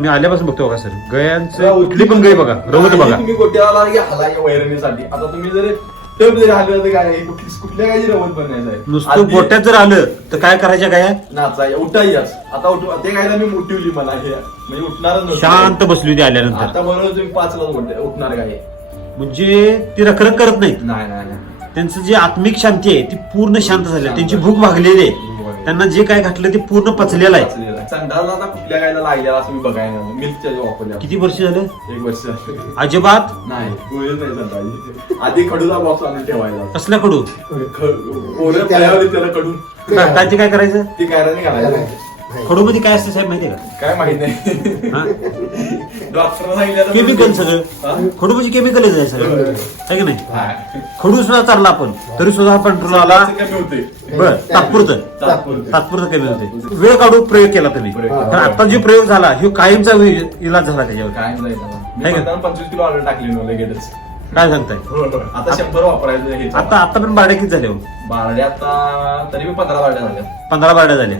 मी आल्यापासून बघतो बघा सर गयांचं कुठली पण गाय बघा रवत बघा. तुम्ही गोट्याला हलाय वैरणीसाठी आता तुम्ही जर टप जरी आलं तर काय कुठल्या गायची रवत बनायचं नुसतं गोट्यात जर आलं तर काय करायच्या गाया नाचाय उठायच आता ते गायला मी मोठी उली मला हे म्हणजे उठणारच नव्हतं. शांत बसली होती आल्यानंतर. आता बरोबर तुम्ही 5ला उठणार गाय म्हणजे ती रखरख करत नाहीत. नाही त्यांचं जी आत्मिक शांती आहे ती पूर्ण शांत झाली. त्यांची भूक भागलेली आहे. त्यांना जे काय घातलं ते पूर्ण पचलेलं आहे. संडासला आता कुठल्या गायला लागलेला असं मी बघायला मिल्कच्या वापरल्या. किती वर्ष झालं? 1 वर्ष अजिबात नाही गोळीच नाही संडास. आधी खडूचा बॉक्स आणून ठेवायला. कसला कडू पोरं पळावली त्याला कडू काय ते काय करायचं? ती काय नाही घालायला. खडू मध्ये काय असतं साहेब माहितीये का? काय माहित नाही. डॉक्टर सांगितलं केमिकल सगळं. खडू म्हणजे केमिकल आहे सगळं आहे की नाही? खडू सुद्धा चालला आपण तरी सुद्धा कंट्रोल आला. कमी होते बर तात्पुरतं कमी होते. वेळ काढून प्रयोग केला तुम्ही. तर आता जो प्रयोग झाला ह्यो कायमचा इलाज झाला त्याच्यावर. काय नाही झाला. मी 25 किलो ऑर्डर टाकली नव्हतं लगेच. काय सांगताय? आता 100 वापरायचं हे. आता पण बारड्या किती झाले हो? बारड्या आता तरी मी 15 बारड्या झाल्या. 15 बारड्या झाल्या.